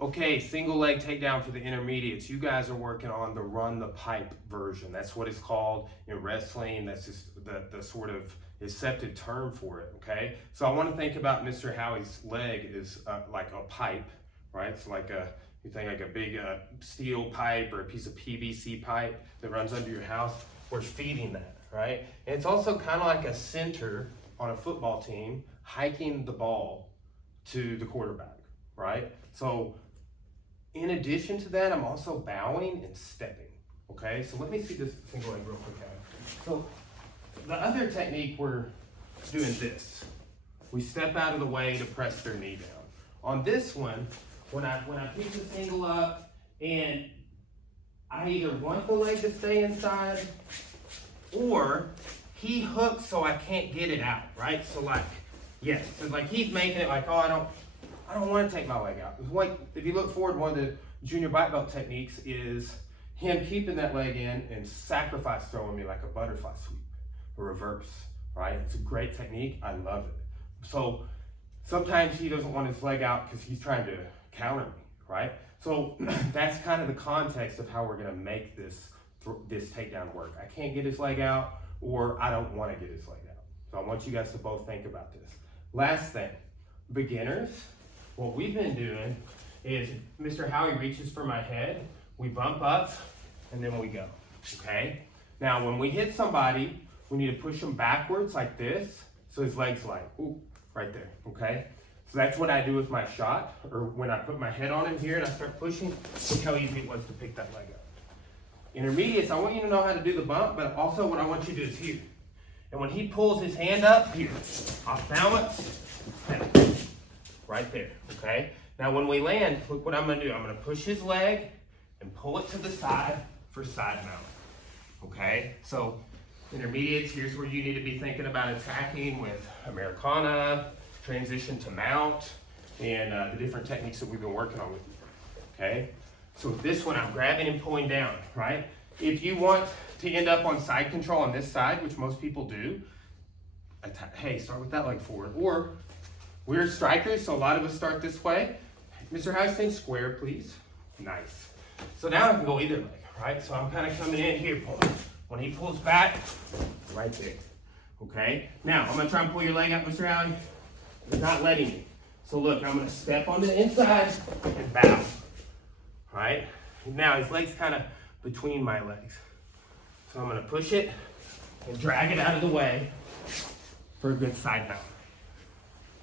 Okay, single leg takedown for the intermediates. You guys are working on the run the pipe version. That's what it's called in wrestling. That's just the sort of accepted term for it, okay? So I want to think about Mr. Howie's leg is like a pipe, right? It's like you think like a big steel pipe or a piece of PVC pipe that runs under your house. We're feeding that, right? And it's also kind of like a center on a football team hiking the ball to the quarterback, right? So in addition to that, I'm also bowing and stepping, okay? So let me see this single leg real quick. So the other technique, we're doing this. We step out of the way to press their knee down. On this one, when I pick the single up and I either want the leg to stay inside or he hooks so I can't get it out, right? So like, yes, so like he's making it like, oh, I don't want to take my leg out. Like, if you look forward, one of the junior black belt techniques is him keeping that leg in and sacrifice throwing me like a butterfly sweep, a reverse, right? It's a great technique. I love it. So sometimes he doesn't want his leg out because he's trying to counter me, right? So that's kind of the context of how we're going to make this takedown work. I can't get his leg out, or I don't want to get his leg out. So I want you guys to both think about this. Last thing, beginners. What we've been doing is Mr. Howie reaches for my head, we bump up, and then we go, okay? Now, when we hit somebody, we need to push them backwards like this, so his leg's like, ooh, right there, okay? So that's what I do with my shot, or when I put my head on him here and I start pushing, look how easy it was to pick that leg up. Intermediates, I want you to know how to do the bump, but also what I want you to do is here. And when he pulls his hand up, here, off balance, down. Right there, okay? Now when we land, look what I'm gonna do. I'm gonna push his leg and pull it to the side for side mount, okay? So intermediates, here's where you need to be thinking about attacking with Americana, transition to mount, and the different techniques that we've been working on with you, okay? So this one, I'm grabbing and pulling down, right? If you want to end up on side control on this side, which most people do, hey, start with that leg forward, or we're strikers, so a lot of us start this way. Mr. Howie, stay square, please. Nice. So now I can go either leg, right? So I'm kind of coming in here, pulling. When he pulls back, right there, okay? Now, I'm gonna try and pull your leg out, Mr. Howie. He's not letting me. So look, I'm gonna step on the inside and bow, right? Now his leg's kind of between my legs. So I'm gonna push it and drag it out of the way for a good side mount.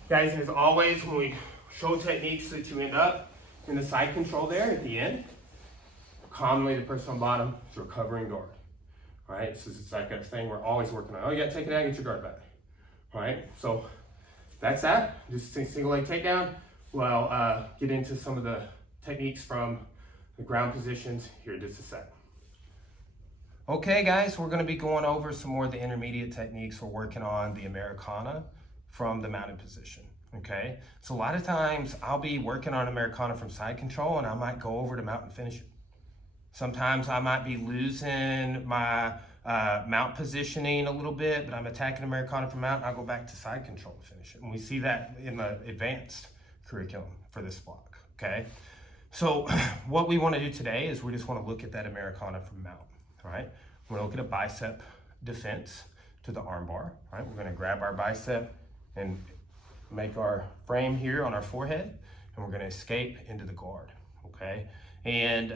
Guys, as always, when we show techniques that you end up in the side control there at the end, commonly the person on bottom is recovering guard, right? So it's like a thing we're always working on. Oh, you gotta take it out and get your guard back, right? So that's that, just a single leg takedown. Well, get into some of the techniques from the ground positions here in just a sec. Okay guys, we're gonna be going over some more of the intermediate techniques. We're working on the Americana from the mounted position, okay? So a lot of times I'll be working on Americana from side control and I might go over to mount and finish it. Sometimes I might be losing my mount positioning a little bit, but I'm attacking Americana from mount and I'll go back to side control to finish it. And we see that in the advanced curriculum for this block, okay? So what we wanna do today is we just wanna look at that Americana from mount, all right? We're gonna look at a bicep defense to the armbar, right? We're gonna grab our bicep and make our frame here on our forehead, and we're gonna escape into the guard, okay? And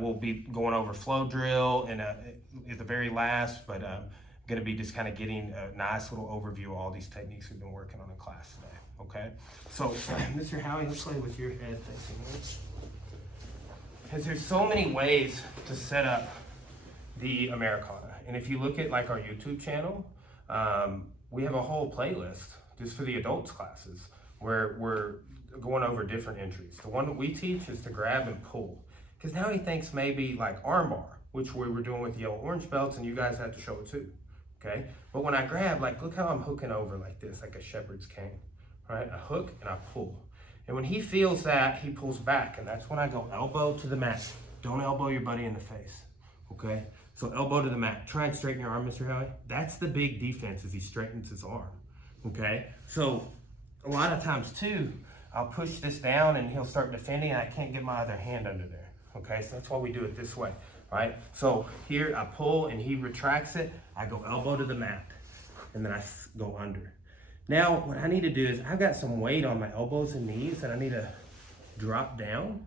we'll be going over flow drill and at the very last, but gonna be just kind of getting a nice little overview of all these techniques we've been working on in class today, okay? So, Mr. Howie, let's play with your head facing this. Because there's so many ways to set up the Americana. And if you look at like our YouTube channel, we have a whole playlist just for the adults classes where we're going over different entries. The one that we teach is to grab and pull. Because now he thinks maybe like armbar, which we were doing with the yellow orange belts, and you guys had to show it too, okay? But when I grab, like look how I'm hooking over like this, like a shepherd's cane, right? I hook and I pull. And when he feels that, he pulls back, and that's when I go elbow to the mat. Don't elbow your buddy in the face, okay? So elbow to the mat. Try and straighten your arm, Mr. Howie. That's the big defense, is he straightens his arm, okay? So a lot of times too, I'll push this down and he'll start defending and I can't get my other hand under there. Okay, so that's why we do it this way, right? So here I pull and he retracts it. I go elbow to the mat and then I go under. Now, what I need to do is I've got some weight on my elbows and knees and I need to drop down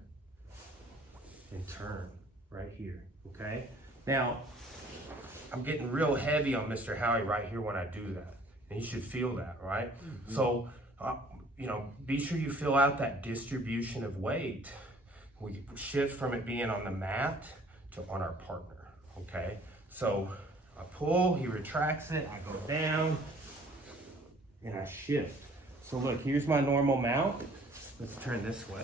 and turn right here, okay? Now, I'm getting real heavy on Mr. Howie right here when I do that. And you should feel that, right? Mm-hmm. So, you know, be sure you fill out that distribution of weight. We shift from it being on the mat to on our partner, okay? So I pull, he retracts it, I go down, and I shift. So look, here's my normal mount. Let's turn this way.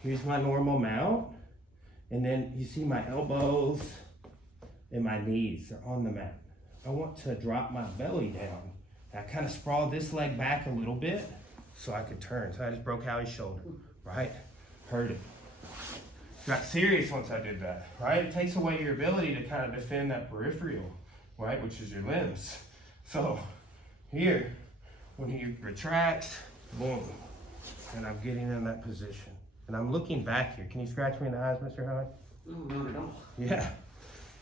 Here's my normal mount. And then you see my elbows and my knees are on the mat. I want to drop my belly down. I kind of sprawled this leg back a little bit so I could turn. So I just broke Howie's shoulder, right? Hurt it. Got serious once I did that, right? It takes away your ability to kind of defend that peripheral, right? Which is your limbs. So here, when he retracts, boom, and I'm getting in that position. And I'm looking back here. Can you scratch me in the eyes, Mr. Howie? No, not at all. Yeah.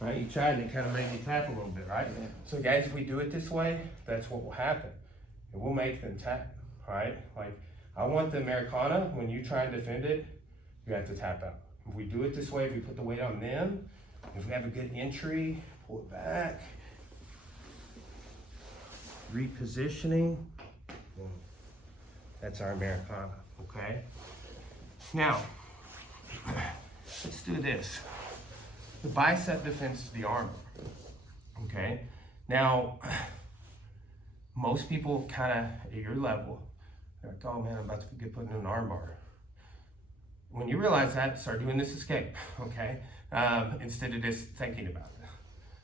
Right, you tried and it kind of made me tap a little bit, right? Yeah. So guys, if we do it this way, that's what will happen. It will make them tap, right? Like, I want the Americana, when you try and defend it, you have to tap out. If we do it this way, if we put the weight on them, if we have a good entry, pull it back, repositioning, boom. That's our Americana, okay? Now, let's do this. The bicep defense is the armbar, okay? Now, most people kind of at your level, they're like, oh man, I'm about to get put in an armbar. When you realize that, start doing this escape, okay? Instead of just thinking about it,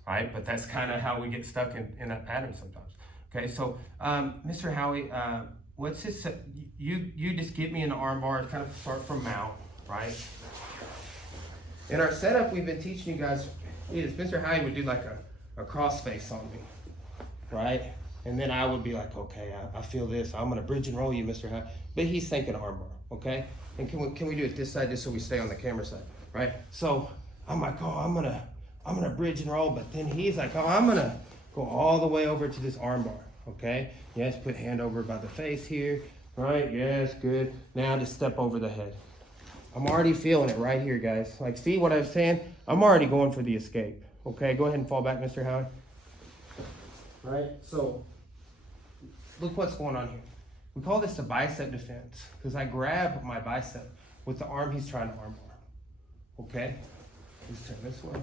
right? But that's kind of how we get stuck in that pattern sometimes. Okay, so Mr. Howie, what's this? You just get me in the armbar, kind of start from mount, right? In our setup, we've been teaching you guys is Mr. Howie would do like a cross face on me, right? And then I would be like, okay, I feel this. I'm gonna bridge and roll you, Mr. Howie. But he's thinking armbar, okay? And can we do it this side just so we stay on the camera side, right? So I'm like, oh, I'm gonna bridge and roll, but then he's like, oh, I'm gonna go all the way over to this armbar, okay? Yes, put hand over by the face here, right? Yes, good. Now just step over the head. I'm already feeling it right here, guys. Like, see what I was saying? I'm already going for the escape. Okay, go ahead and fall back, Mr. Howie. Right, so look what's going on here. We call this a bicep defense because I grab my bicep with the arm he's trying to armbar. Okay, let's turn this way.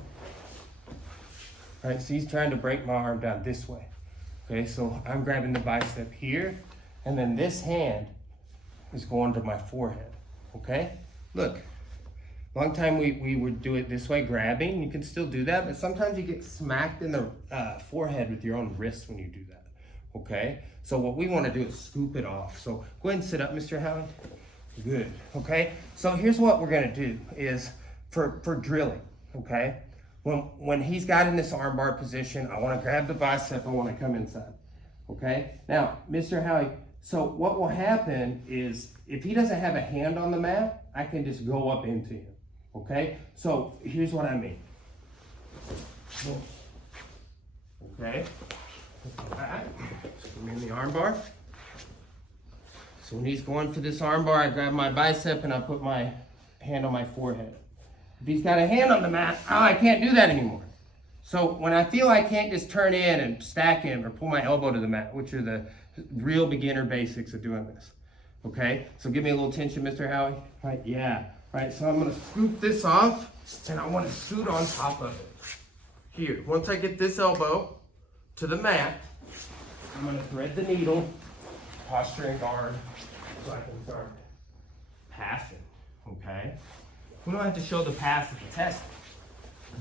All right, so he's trying to break my arm down this way. Okay, so I'm grabbing the bicep here, and then this hand is going to my forehead. Okay. Look, long time we would do it this way, grabbing. You can still do that, but sometimes you get smacked in the forehead with your own wrist when you do that, okay? So what we want to do is scoop it off. So go ahead and sit up, Mr. Howie. Good, okay? So here's what we're going to do is for drilling, okay? When he's got in this armbar position, I want to grab the bicep, I want to come inside, okay? Now, Mr. Howie, so what will happen is if he doesn't have a hand on the mat, I can just go up into him, okay? So here's what I mean. Okay, back, so in the armbar. So when he's going for this armbar, I grab my bicep and I put my hand on my forehead. If he's got a hand on the mat, oh, I can't do that anymore. So when I feel I can't just turn in and stack him or pull my elbow to the mat, which are the real beginner basics of doing this. Okay, so give me a little tension, Mr. Howie. Right, yeah. Right, so I'm gonna scoop this off and I wanna scoot on top of it. Here, once I get this elbow to the mat, I'm gonna thread the needle, posture and guard, so I can start passing, okay? We don't have to show the pass at the test,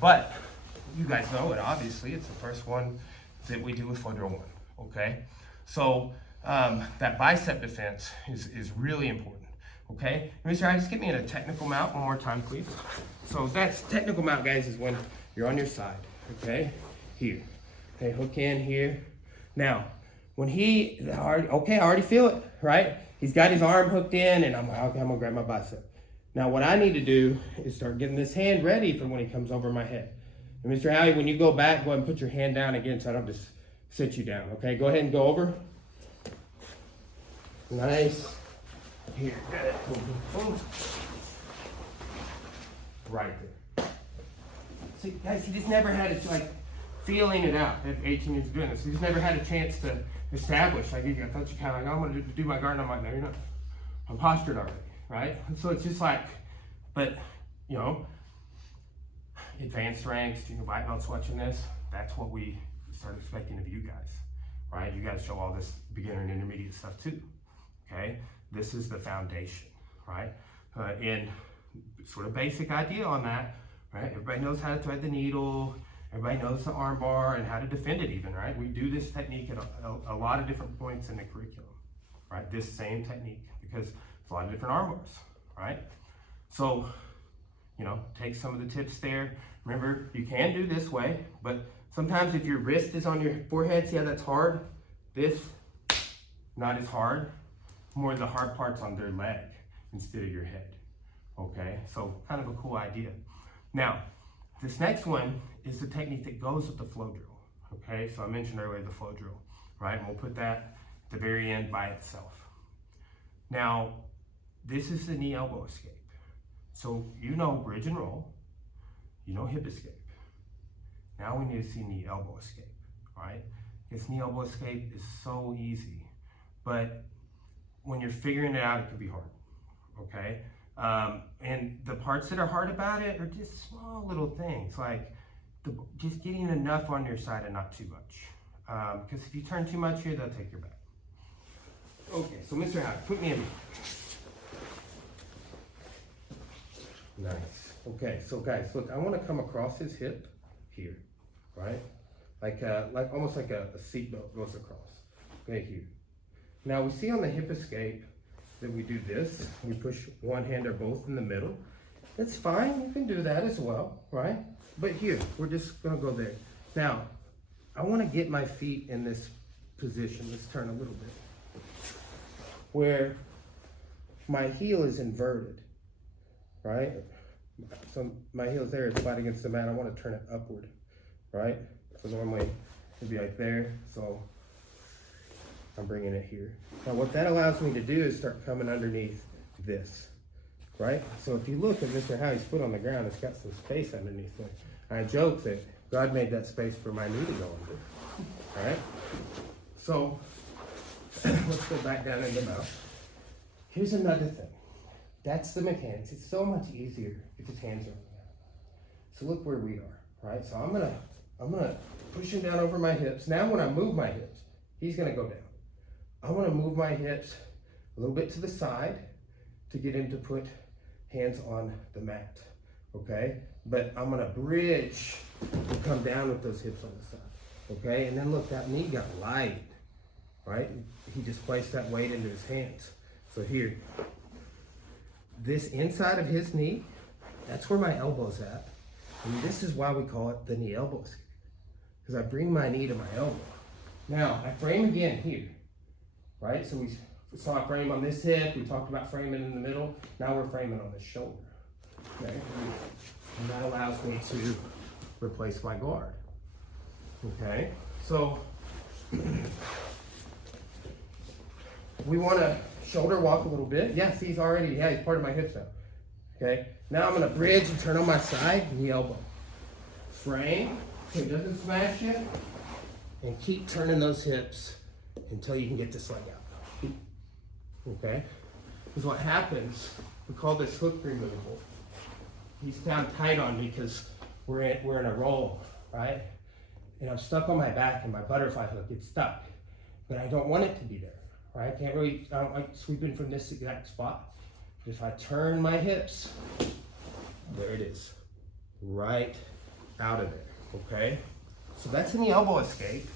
but you guys know it, obviously. It's the first one that we do with floor drill 1, okay? So that bicep defense is really important, okay? Mr. Howie, just get me in a technical mount one more time, please. So that's technical mount, guys, is when you're on your side, okay? Here, okay, hook in here. Now, when I already feel it, right? He's got his arm hooked in, and I'm like, okay, I'm gonna grab my bicep. Now what I need to do is start getting this hand ready for when he comes over my head. And Mr. Howie, when you go back, go ahead and put your hand down again so I don't just sit you down, okay? Go ahead and go over. Nice. Here, got it. Boom, boom, boom. Right there. See, guys, he just never had it, like, feeling it out at 18 years of doing this. He just never had a chance to establish. Like, I thought you kind of like, oh, I'm going to do my guard. I'm like, no, you're not. I'm postured already, right? And so it's just like, but, you know, advanced ranks, white belts watching this, that's what we start expecting of you guys, right? You guys show all this beginner and intermediate stuff too, okay? This is the foundation, right? And sort of basic idea on that, right? Everybody knows how to thread the needle. Everybody knows the arm bar and how to defend it even, right? We do this technique at a lot of different points in the curriculum, right? This same technique, because it's a lot of different arm bars, right? So, you know, take some of the tips there. Remember, you can do this way, but sometimes if your wrist is on your forehead, see how that's hard? This, not as hard. More of the hard part's on their leg instead of your head, okay? So kind of a cool idea. Now, this next one is the technique that goes with the flow drill, okay? So I mentioned earlier the flow drill, right? And we'll put that at the very end by itself. Now, this is the knee elbow escape. So you know bridge and roll, you know hip escape. Now we need to see knee elbow escape, right? This knee elbow escape is so easy, but when you're figuring it out, it can be hard, okay? And the parts that are hard about it are just small little things, like just getting enough on your side and not too much. Because if you turn too much here, they'll take your back. Okay, so Mr. Howie, put me in. Nice. Okay, so guys, look, I want to come across his hip here, right? Like almost like a seatbelt goes across, right here. Now we see on the hip escape that we do this. We push one hand or both in the middle. That's fine, you can do that as well, right? But here, we're just gonna go there. Now, I wanna get my feet in this position. Let's turn a little bit. Where my heel is inverted, right? So my heel's there, it's flat against the mat. I wanna turn it upward, right? So normally it'd be like there, so I'm bringing it here. Now what that allows me to do is start coming underneath this, right? So if you look at Mr. Howie's foot on the ground, it's got some space underneath it. I joke that God made that space for my knee to go under, all right? So let's go back down in the mouth. Here's another thing. That's the mechanics. It's so much easier if his hands are on the ground. So look where we are, right? So I'm gonna push him down over my hips. Now when I move my hips, he's gonna go down. I want to move my hips a little bit to the side to get him to put hands on the mat, okay? But I'm going to bridge and come down with those hips on the side, okay? And then look, that knee got light, right? He just placed that weight into his hands. So here, this inside of his knee, that's where my elbow's at. And this is why we call it the knee elbow escape, because I bring my knee to my elbow. Now, I frame again here. Right, so we saw a frame on this hip, we talked about framing in the middle, now we're framing on the shoulder, okay? And that allows me to replace my guard, okay? So, we wanna shoulder walk a little bit. Yes, he's part of my hips now, okay? Now I'm gonna bridge and turn on my side, knee elbow. Frame, so it doesn't smash you, and keep turning those hips until you can get this leg out, okay? Because what happens, we call this hook removal. He's down tight on me because we're in a roll, right? And I'm stuck on my back and my butterfly hook, it's stuck. But I don't want it to be there, right? I don't like sweeping from this exact spot. If I turn my hips, there it is, right out of there, okay? So that's in the elbow escape,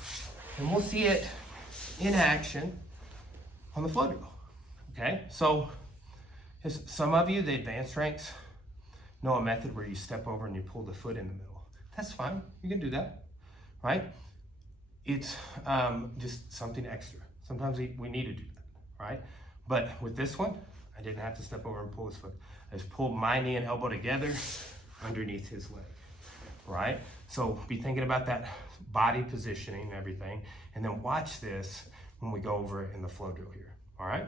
and we'll see it in action on the flow drill, okay? So some of you, the advanced ranks, know a method where you step over and you pull the foot in the middle. That's fine, you can do that, right? it's just something extra. Sometimes we need to do that, right? But with this one, I didn't have to step over and pull his foot. I just pulled my knee and elbow together underneath his leg, right? So be thinking about that body positioning and everything, and then watch this when we go over it in the flow drill here, all right?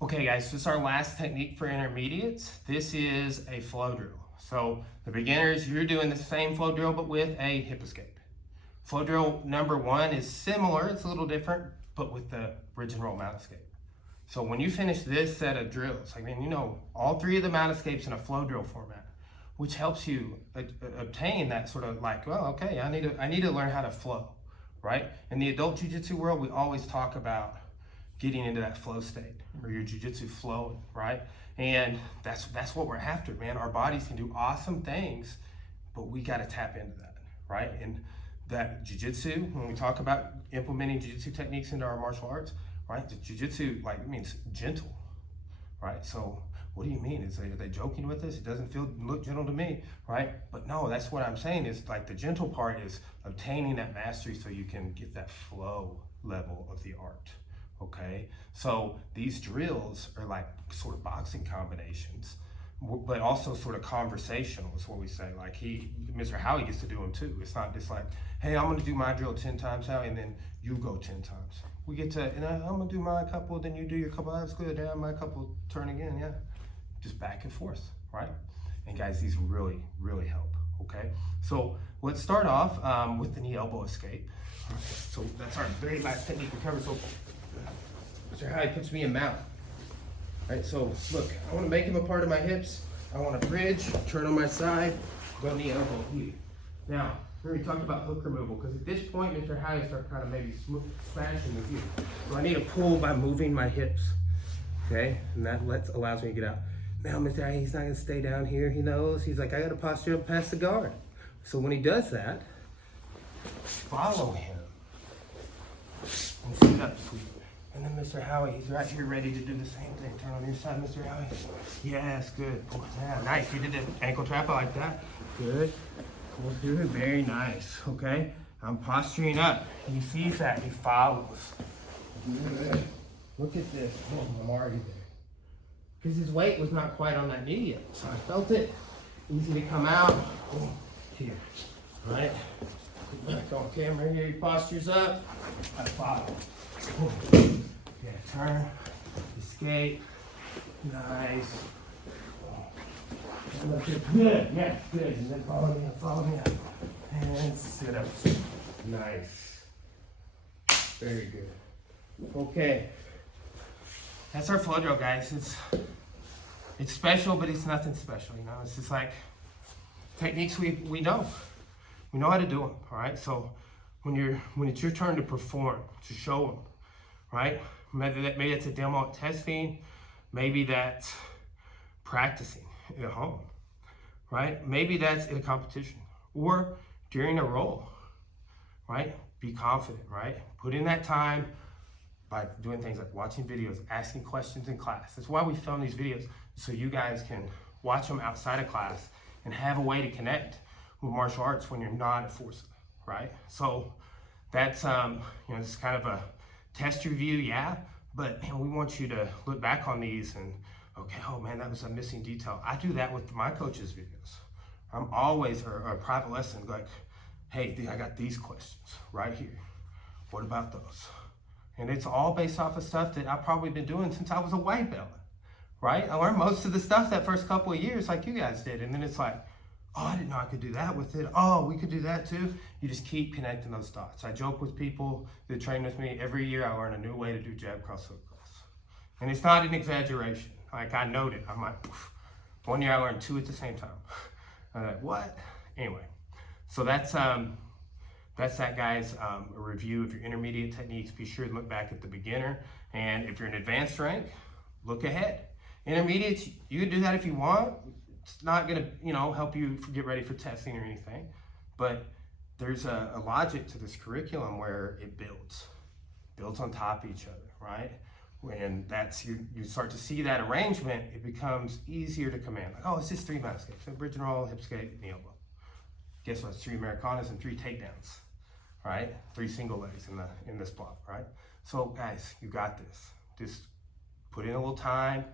Okay guys, this is our last technique for intermediates. This is a flow drill. So the beginners, you're doing the same flow drill but with a hip escape. Flow drill number 1 is similar, it's a little different, but with the bridge and roll mount escape. So when you finish this set of drills, I mean, you know, all 3 of the mount escapes in a flow drill format, which helps you obtain that sort of like, well, okay, I need to learn how to flow, right? In the adult jiu-jitsu world, we always talk about getting into that flow state or your jiu-jitsu flowing, right? And that's what we're after, man. Our bodies can do awesome things, but we got to tap into that, right? And that jiu-jitsu, when we talk about implementing jiu-jitsu techniques into our martial arts, right? The jiu-jitsu, like, it means gentle, right? So what do you mean? Are they joking with us? It doesn't look gentle to me, right? But no, that's what I'm saying is like the gentle part is obtaining that mastery so you can get that flow level of the art. Okay, so these drills are like sort of boxing combinations, but also sort of conversational is what we say. Like Mr. Howie gets to do them too. It's not just like, hey, I'm gonna do my drill 10 times, Howie, and then you go 10 times. We get to, and I'm gonna do my couple, then you do your couple, that's good, yeah, my couple, turn again, yeah. Just back and forth, right? And guys, these really, really help, okay? So let's start off with the knee elbow escape. Right, so that's our very last technique we covered. So Mr. Howie puts me in mount. All right, so look, I want to make him a part of my hips. I want to bridge, turn on my side, go knee elbow here. Now, we're going to talk about hook removal because at this point, Mr. Howie starts kind of maybe smashing with you. So I need to pull by moving my hips, okay? And that allows me to get out. Now, Mr. Howie, he's not going to stay down here. He knows. He's like, I got to posture up past the guard. So when he does that, follow him and sit up, sweet. And then Mr. Howie, he's right here ready to do the same thing. Turn on your side, Mr. Howie. Yes, good. Pull it down. Nice. You did the ankle trap. I like that. Good. Pull through it. Very nice. Okay. I'm posturing up. He sees that. He follows. Good. Look at this. Oh, I'm already there. Because his weight was not quite on that knee yet. So I felt it. Easy to come out. Oh, here. All right. Back on camera here. He postures up. I follow. Yeah, turn, escape, nice. Good, yeah, good. And then follow me up. And sit up. Nice. Very good. Okay. That's our flow drill, guys. It's special, but it's nothing special, you know? It's just like techniques we know. We know how to do them, all right? So when it's your turn to perform, to show them, right? Maybe it's a demo testing, maybe that's practicing at home, right? Maybe that's in a competition or during a roll, right? Be confident, right? Put in that time by doing things like watching videos, asking questions in class. That's why we film these videos, so you guys can watch them outside of class and have a way to connect with martial arts when you're not at Forza, right? So that's, this is kind of a test review, yeah, but man, we want you to look back on these and, okay, oh man, that was a missing detail. I do that with my coach's videos. I'm always, or a private lesson, like, hey, I got these questions right here. What about those? And it's all based off of stuff that I've probably been doing since I was a white belt, right? I learned most of the stuff that first couple of years like you guys did. And then it's like, oh, I didn't know I could do that with it. Oh, we could do that too. You just keep connecting those dots. I joke with people that train with me. Every year I learn a new way to do jab, cross, hook, cross. And it's not an exaggeration. Like I note it. I'm like, poof. One year I learned 2 at the same time. I'm like, what? Anyway, so that's that, guys. A review of your intermediate techniques. Be sure to look back at the beginner. And if you're in advanced rank, look ahead. Intermediates, you can do that if you want. It's not gonna, help you get ready for testing or anything, but there's a logic to this curriculum where it builds on top of each other, right? When you start to see that arrangement, it becomes easier to command. Like, oh, it's just 3 mount escapes, so bridge and roll, hip escape, knee elbow. Guess what? It's 3 Americanas and 3 takedowns, right? 3 single legs in this block, right? So guys, you got this. Just put in a little time,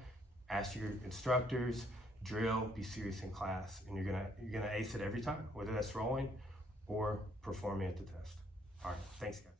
ask your instructors, drill, be serious in class, and you're gonna ace it every time, whether that's rolling or performing at the test. All right, thanks guys.